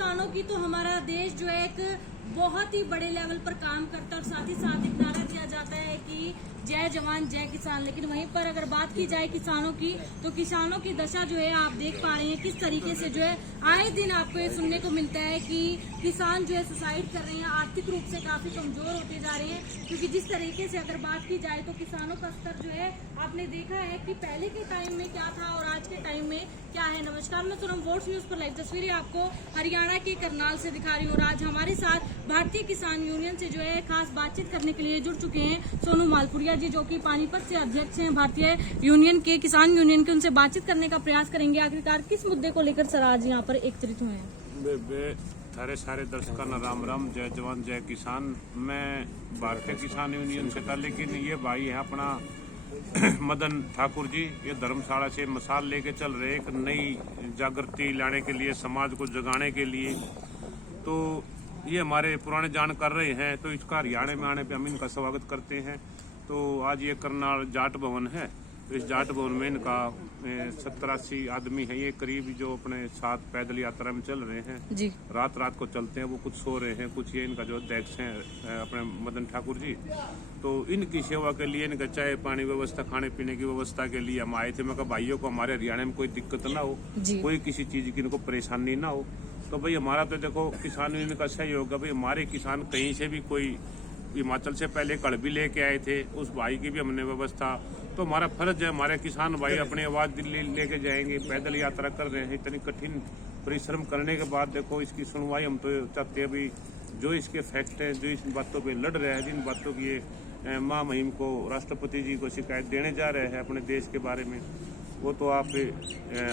किसानों की तो हमारा देश जो है एक बहुत ही बड़े लेवल पर काम करता है और साथ ही साथ एक नारा दिया जाता है कि जय जवान जय किसान। लेकिन वहीं पर अगर बात की जाए किसानों की, तो किसानों की दशा जो है आप देख पा रहे हैं किस तरीके से जो है आए दिन आपको ये सुनने को मिलता है कि किसान जो है सुसाइड कर रहे हैं, आर्थिक रूप से काफी कमजोर होते जा रहे हैं। क्योंकि जिस तरीके से अगर बात की जाए तो किसानों का स्तर जो है आपने देखा है कि पहले के टाइम में क्या था और आज के टाइम में क्या है। नमस्कार, मैं सोनम वोट्स न्यूज पर लाइव तस्वीरें आपको हरियाणा के करनाल से दिखा रही हूँ और आज हमारे साथ भारतीय किसान यूनियन से जो है खास बातचीत करने के लिए जुड़ चुके हैं सोनू मालपुरिया जी, जो कि पानीपत से अध्यक्ष हैं भारतीय यूनियन के, किसान यूनियन के। उनसे बातचीत करने का प्रयास करेंगे आखिरकार किस मुद्दे को लेकर सर आज यहाँ पर एकत्रित हुए हैं। सारे दर्शकों का राम राम, जय जवान जय किसान। मैं भारतीय किसान यूनियन से था, लेकिन ये भाई है अपना मदन ठाकुर जी, ये धर्मशाला से मिसाल लेके चल रहे एक नई जागृति लाने के लिए, समाज को जगाने के लिए। तो ये हमारे पुराने जान कर रहे हैं, तो इसका हरियाणा में आने पे हम इनका स्वागत करते हैं। तो आज ये करनाल जाट भवन है, तो इस जाट भवन में इनका 70-80 आदमी है ये करीब, जो अपने साथ पैदल यात्रा में चल रहे हैं जी। रात को चलते हैं, वो कुछ सो रहे हैं, कुछ ये इनका जो अध्यक्ष हैं अपने मदन ठाकुर जी। तो इनकी सेवा के लिए, इनका चाय पानी व्यवस्था, खाने पीने की व्यवस्था के लिए हम आए थे। मैं कहा भाइयों को हमारे हरियाणा में कोई दिक्कत ना हो, कोई किसी चीज की इनको परेशानी ना हो। तो भाई हमारा तो देखो किसान यूनियन का सहयोग है भाई। हमारे किसान कहीं से भी, कोई हिमाचल से पहले कड़ भी लेके आए थे, उस भाई की भी हमने व्यवस्था। तो हमारा फर्ज है, हमारे किसान भाई अपनी आवाज दिल्ली लेके जाएंगे, पैदल यात्रा कर रहे हैं। इतनी कठिन परिश्रम करने के बाद देखो इसकी सुनवाई हम तो चाहते हैं अभी जो इसके फैक्ट हैं, जो इस बातों पे लड़ रहे हैं, जिन बातों की ये महामहिम को, राष्ट्रपति जी को शिकायत देने जा रहे हैं अपने देश के बारे में, वो तो आप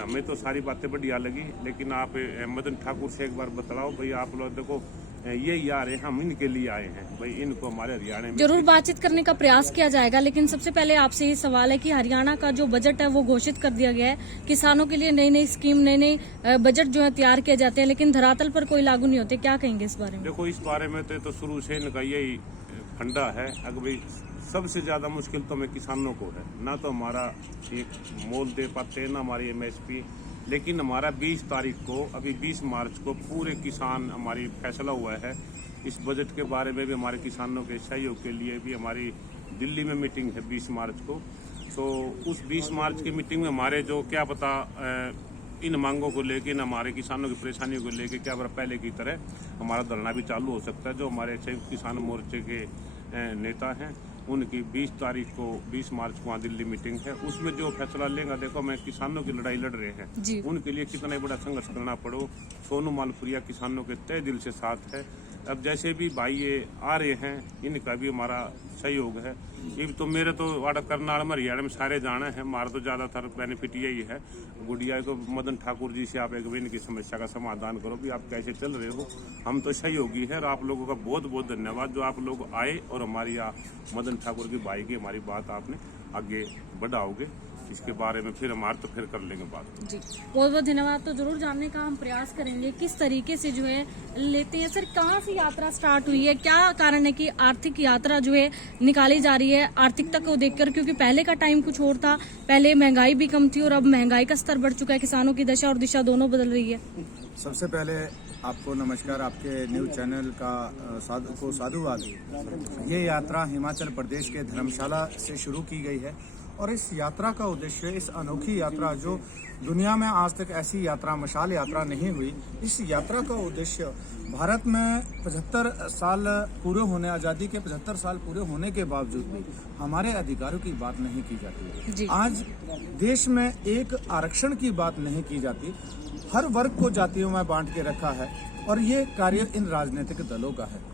हमें तो सारी बातें बढ़िया लगी। लेकिन आप मदन ठाकुर से एक बार बतलाओ भाई, आप लोग देखो यही आ रहे हैं, हम इनके लिए आए हैं भाई, इनको हमारे हरियाणा में जरूर बातचीत करने का प्रयास किया जाएगा। लेकिन सबसे पहले आपसे ये सवाल है कि हरियाणा का जो बजट है वो घोषित कर दिया गया है, किसानों के लिए नई नई स्कीम, नई नई बजट जो है तैयार किए जाते हैं, लेकिन धरातल पर कोई लागू नहीं होते। क्या कहेंगे इस बारे में? देखो इस बारे में तो शुरू से इनका यही फंडा है, अगर भाई सबसे ज्यादा मुश्किल तो हमें किसानों को है, ना तो हमारा एक मोल दे पाते हैं, ना हमारी MSP। लेकिन हमारा 20 तारीख को, अभी 20 मार्च को पूरे किसान हमारी फैसला हुआ है इस बजट के बारे में भी। हमारे किसानों के सहयोग के लिए भी हमारी दिल्ली में मीटिंग है 20 मार्च को। तो उस 20 मार्च की मीटिंग में हमारे जो क्या पता इन मांगों को लेके, हमारे किसानों की परेशानियों को लेके क्या पहले की तरह हमारा धरना भी चालू हो सकता है। जो हमारे संयुक्त किसान मोर्चे के नेता हैं, उनकी 20 तारीख को, 20 मार्च को वहाँ दिल्ली मीटिंग है। उसमें जो फैसला लेगा, देखो मैं किसानों की लड़ाई लड़ रहे हैं, उनके लिए कितना बड़ा संघर्ष करना पड़ो, सोनू मालपुरिया किसानों के तय दिल से साथ है। अब जैसे भी भाई ये आ रहे हैं, इनका भी हमारा सहयोग है। ये तो मेरे तो वाड़ा करनाल में, हरियाणा में सारे जाना है, हमारा तो ज्यादातर बेनिफिट यही है। गुड़िया को मदन ठाकुर जी से आप एक बार इनकी समस्या का समाधान करो भी, आप कैसे चल रहे हो। हम तो सहयोगी है और आप लोगों का बहुत बहुत धन्यवाद जो आप लोग आए और हमारी मदन ठाकुर की भाई की हमारी बात आपने आगे बढ़ाओगे। इसके बारे में फिर हमारे तो फिर कर लेंगे बात जी। बहुत बहुत धन्यवाद। तो जरूर जानने का हम प्रयास करेंगे किस तरीके से जो है लेते हैं। सर, कहाँ से यात्रा स्टार्ट हुई है, क्या कारण है कि आर्थिक यात्रा जो है निकाली जा रही है आर्थिकता को देखकर? क्योंकि पहले का टाइम कुछ और था, पहले महंगाई भी कम थी और अब महंगाई का स्तर बढ़ चुका है, किसानों की दशा और दिशा दोनों बदल रही है। सबसे पहले आपको नमस्कार, आपके न्यूज चैनल का साधुवाद। ये यात्रा हिमाचल प्रदेश के धर्मशाला से शुरू की गई है और इस यात्रा का उद्देश्य, इस अनोखी यात्रा जो दुनिया में आज तक ऐसी यात्रा, मशाल यात्रा नहीं हुई, इस यात्रा का उद्देश्य भारत में 75 साल पूरे होने, आज़ादी के 75 साल पूरे होने के बावजूद भी हमारे अधिकारों की बात नहीं की जाती। आज देश में एक आरक्षण की बात नहीं की जाती, हर वर्ग को जातियों में बांट के रखा है। और ये कार्य इन राजनीतिक दलों का है,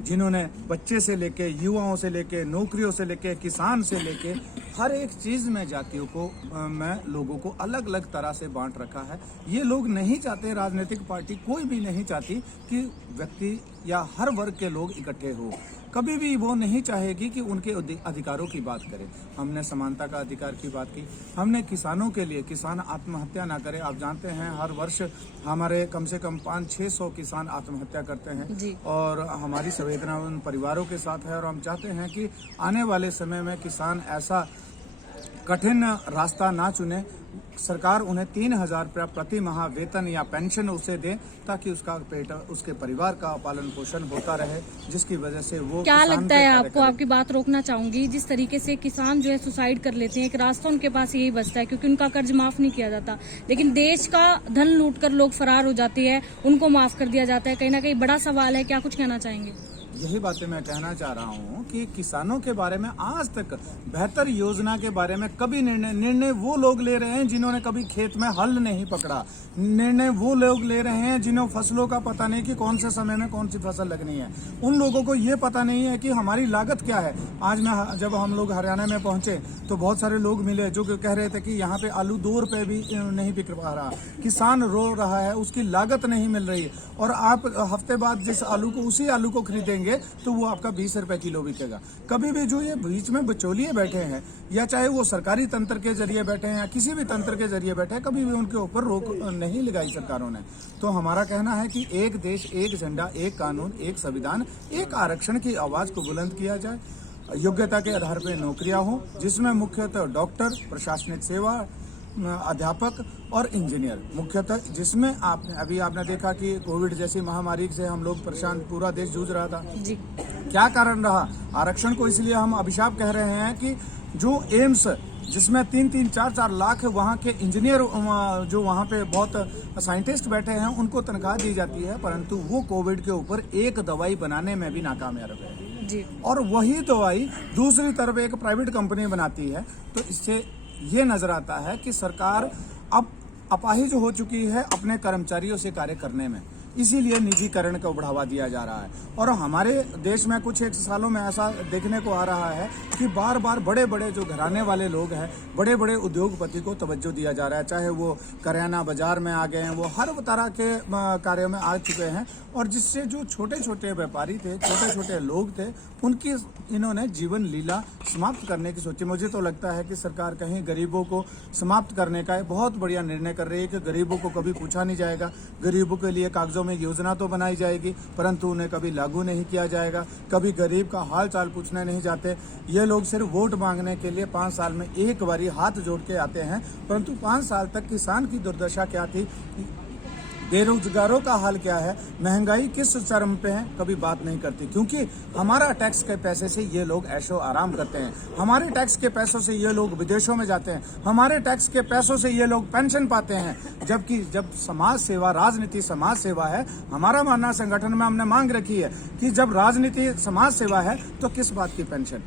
जिन्होंने बच्चे से लेके, युवाओं से लेके, नौकरियों से लेके, किसान से लेके हर एक चीज में जातियों को, में लोगों को अलग अलग तरह से बांट रखा है। ये लोग नहीं चाहते, राजनीतिक पार्टी कोई भी नहीं चाहती कि व्यक्ति या हर वर्ग के लोग इकट्ठे हो। कभी भी वो नहीं चाहेगी कि उनके अधिकारों की बात करें। हमने समानता का अधिकार की बात की, हमने किसानों के लिए, किसान आत्महत्या ना करे। आप जानते हैं हर वर्ष हमारे कम से कम 500-600 किसान आत्महत्या करते हैं और हमारी संवेदना उन परिवारों के साथ है। और हम चाहते हैं कि आने वाले समय में किसान ऐसा कठिन रास्ता ना चुने सरकार उन्हें 3,000 रुपया प्रति माह वेतन या पेंशन उसे दे, ताकि उसका पेट, उसके परिवार का पालन पोषण होता रहे, जिसकी वजह से वो क्या किसान लगता के है कार्य आपको? आपकी बात रोकना चाहूंगी। जिस तरीके से किसान जो है सुसाइड कर लेते हैं, एक रास्ता उनके पास यही बचता है, क्योंकि उनका कर्ज माफ नहीं किया जाता, लेकिन देश का धन लूटकर लोग फरार हो जाते हैं, उनको माफ कर दिया जाता है। कहीं ना कहीं बड़ा सवाल है, क्या कुछ कहना चाहेंगे? यही बातें मैं कहना चाह रहा हूँ कि किसानों के बारे में आज तक बेहतर योजना के बारे में कभी निर्णय वो लोग ले रहे हैं जिन्होंने कभी खेत में हल नहीं पकड़ा। निर्णय वो लोग ले रहे हैं जिन्हों फसलों का पता नहीं कि कौन से समय में कौन सी फसल लगनी है। उन लोगों को ये पता नहीं है कि हमारी लागत क्या है। आज मैं जब हम लोग हरियाणा में पहुंचे तो बहुत सारे लोग मिले जो कह रहे थे कि यहाँ पे आलू 2 रुपए भी नहीं बिक पा रहा, किसान रो रहा है, उसकी लागत नहीं मिल रही है, और आप हफ्ते बाद जिस आलू को उसी आलू को खरीदेंगे तो वो आपका 20 रुपए किलो बिकेगा। कभी भी जो ये बीच में बिचौलिए बैठे हैं, या चाहे वो सरकारी तंत्र के जरिए बैठे हैं या किसी भी तंत्र के जरिए बैठे हैं, कभी भी उनके ऊपर रोक नहीं लगाई सरकारों ने। तो हमारा कहना है कि एक देश, एक झंडा, एक कानून, एक संविधान, एक आरक्षण की आवाज को बुलंद किया जाए। योग्यता के आधार पर नौकरियां हो, जिसमें मुख्यतः डॉक्टर, प्रशासनिक सेवा, अध्यापक और इंजीनियर मुख्यतः, जिसमें आपने देखा कि कोविड जैसी महामारी से हम लोग परेशान, पूरा देश जूझ रहा था जी। क्या कारण रहा? आरक्षण को इसलिए हम अभिशाप कह रहे हैं कि जो एम्स, जिसमें 3-4 लाख वहाँ के इंजीनियर, जो वहाँ पे बहुत साइंटिस्ट बैठे हैं, उनको तनख्वाह दी जाती है, परंतु वो कोविड के ऊपर एक दवाई बनाने में भी नाकामयाब है जी। और वही दवाई दूसरी तरफ एक प्राइवेट कंपनी बनाती है। तो इससे ये नजर आता है कि सरकार अब अपाहिज हो चुकी है अपने कर्मचारियों से कार्य करने में, इसीलिए निजीकरण को बढ़ावा दिया जा रहा है। और हमारे देश में कुछ एक सालों में ऐसा देखने को आ रहा है कि बार बार बड़े बड़े जो घराने वाले लोग हैं, बड़े बड़े उद्योगपति को तवज्जो दिया जा रहा है, चाहे वो करियाना बाजार में आ गए हैं, वो हर तरह के कार्यों में आ चुके हैं, और जिससे जो छोटे छोटे व्यापारी थे, छोटे छोटे लोग थे, उनकी इन्होंने जीवन लीला समाप्त करने की सोची। मुझे तो लगता है कि सरकार कहीं गरीबों को समाप्त करने का बहुत बढ़िया निर्णय कर रही है कि गरीबों को कभी पूछा नहीं जाएगा, गरीबों के लिए कागजों में योजना तो बनाई जाएगी, परंतु उन्हें कभी लागू नहीं किया जाएगा, कभी गरीब का हाल चाल पूछने नहीं जाते। ये लोग सिर्फ वोट मांगने के लिए 5 साल में एक बारी हाथ जोड़ के आते हैं, परंतु 5 साल तक किसान की दुर्दशा क्या थी, बेरोजगारों का हाल क्या है, महंगाई किस चरम पे है, कभी बात नहीं करती। क्योंकि हमारा टैक्स के पैसे से ये लोग ऐशो आराम करते हैं, हमारे टैक्स के पैसों से ये लोग विदेशों में जाते हैं, हमारे टैक्स के पैसों से ये लोग पेंशन पाते हैं। जबकि जब समाज सेवा, राजनीति समाज सेवा है, हमारा मानना संगठन में हमने मांग रखी है कि जब राजनीति समाज सेवा है तो किस बात की पेंशन?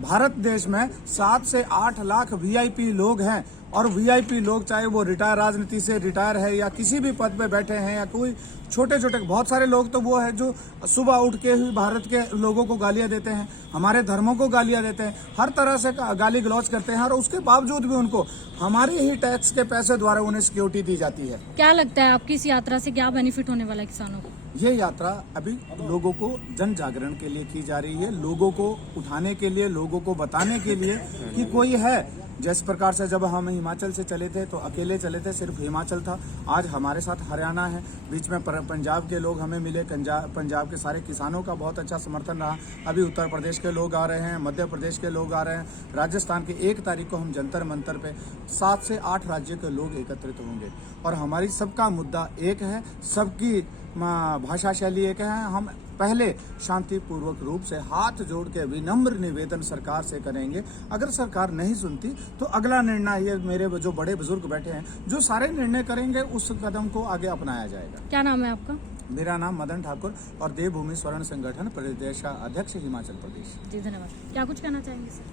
भारत देश में 7 से 8 लाख वीआईपी लोग हैं, और वीआईपी लोग चाहे वो रिटायर, राजनीति से रिटायर है या किसी भी पद पे बैठे हैं, या कोई छोटे छोटे, बहुत सारे लोग तो वो है जो सुबह उठ के ही भारत के लोगों को गालियां देते हैं, हमारे धर्मों को गालियां देते हैं, हर तरह से गाली गलौज करते हैं, और उसके बावजूद भी उनको हमारे ही टैक्स के पैसे द्वारा उन्हें सिक्योरिटी दी जाती है। क्या लगता है आपकी इस यात्रा से क्या बेनिफिट होने वाला है किसानों को? ये यात्रा अभी लोगों को जन जागरण के लिए की जा रही है, लोगों को उठाने के लिए, लोगों को बताने के लिए कि कोई है। जिस प्रकार से जब हम हिमाचल से चले थे तो अकेले चले थे, सिर्फ हिमाचल था, आज हमारे साथ हरियाणा है, बीच में पंजाब के लोग हमें मिले, पंजाब के सारे किसानों का बहुत अच्छा समर्थन रहा। अभी उत्तर प्रदेश के लोग आ रहे हैं, मध्य प्रदेश के लोग आ रहे हैं, राजस्थान के 1 तारीख को हम जंतर मंतर पे 7 से 8 राज्य के लोग एकत्रित होंगे, और हमारी सबका मुद्दा एक है, सबकी भाषा शैली एक है। हम पहले शांतिपूर्वक रूप से हाथ जोड़ के विनम्र निवेदन सरकार से करेंगे। अगर सरकार नहीं सुनती तो अगला निर्णय, ये मेरे जो बड़े बुजुर्ग बैठे हैं जो सारे निर्णय करेंगे, उस कदम को आगे अपनाया जाएगा। क्या नाम है आपका? मेरा नाम मदन ठाकुर, और देवभूमि स्वर्ण संगठन प्रदेश अध्यक्ष हिमाचल प्रदेश। जी धन्यवाद। क्या कुछ कहना चाहेंगे सर?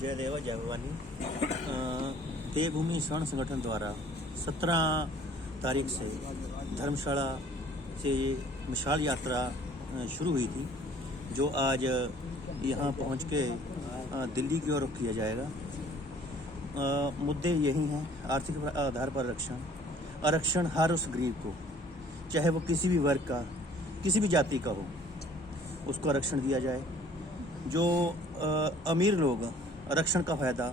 जय देवा जय भवानी। देवभूमि स्वर्ण संगठन द्वारा 17 तारीख से धर्मशाला से मशाल यात्रा शुरू हुई थी, जो आज यहाँ पहुँच के दिल्ली की ओर रुख किया जाएगा। मुद्दे यही हैं: आर्थिक आधार पर आरक्षण हर उस गरीब को, चाहे वो किसी भी वर्ग का, किसी भी जाति का हो, उसको आरक्षण दिया जाए। जो अमीर लोग आरक्षण का फ़ायदा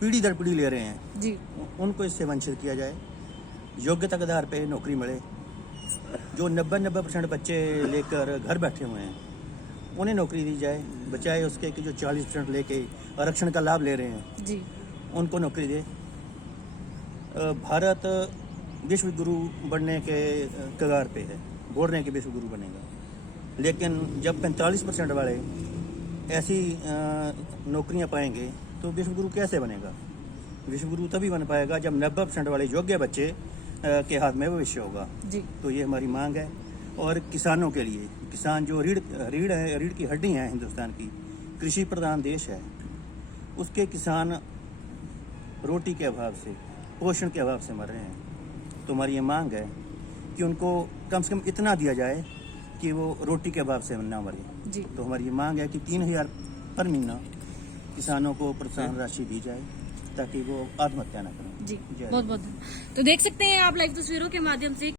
पीढ़ी दर पीढ़ी ले रहे हैं जी, उनको इससे वंचित किया जाए। योग्यता के आधार पे नौकरी मिले। जो 90% बच्चे लेकर घर बैठे हुए हैं उन्हें नौकरी दी जाए, बचाए उसके कि जो 40% लेके आरक्षण का लाभ ले रहे हैं जी, उनको नौकरी दे। भारत विश्व गुरु बनने के कगार पे है, बोल रहे हैं कि विश्व गुरु बनेगा, लेकिन जब 45% वाले ऐसी नौकरियां पाएंगे तो विश्व गुरु कैसे बनेगा? विश्व गुरु तभी बन पाएगा जब 90% वाले योग्य बच्चे के हाथ में भविष्य होगा। जी। तो ये हमारी मांग है। और किसानों के लिए, किसान जो रीढ़ की हड्डी है हिंदुस्तान की, कृषि प्रधान देश है, उसके किसान रोटी के अभाव से, पोषण के अभाव से मर रहे हैं। तो हमारी ये मांग है कि उनको कम से कम इतना दिया जाए कि वो रोटी के अभाव से ना मरे। जी। तो हमारी ये मांग है कि 3000 पर महीना किसानों को प्रोत्साहन राशि दी जाए ताकि वो आत्महत्या न करें। जी, जय बहुत बहुत। तो देख सकते हैं आप लाइव तस्वीरों के माध्यम से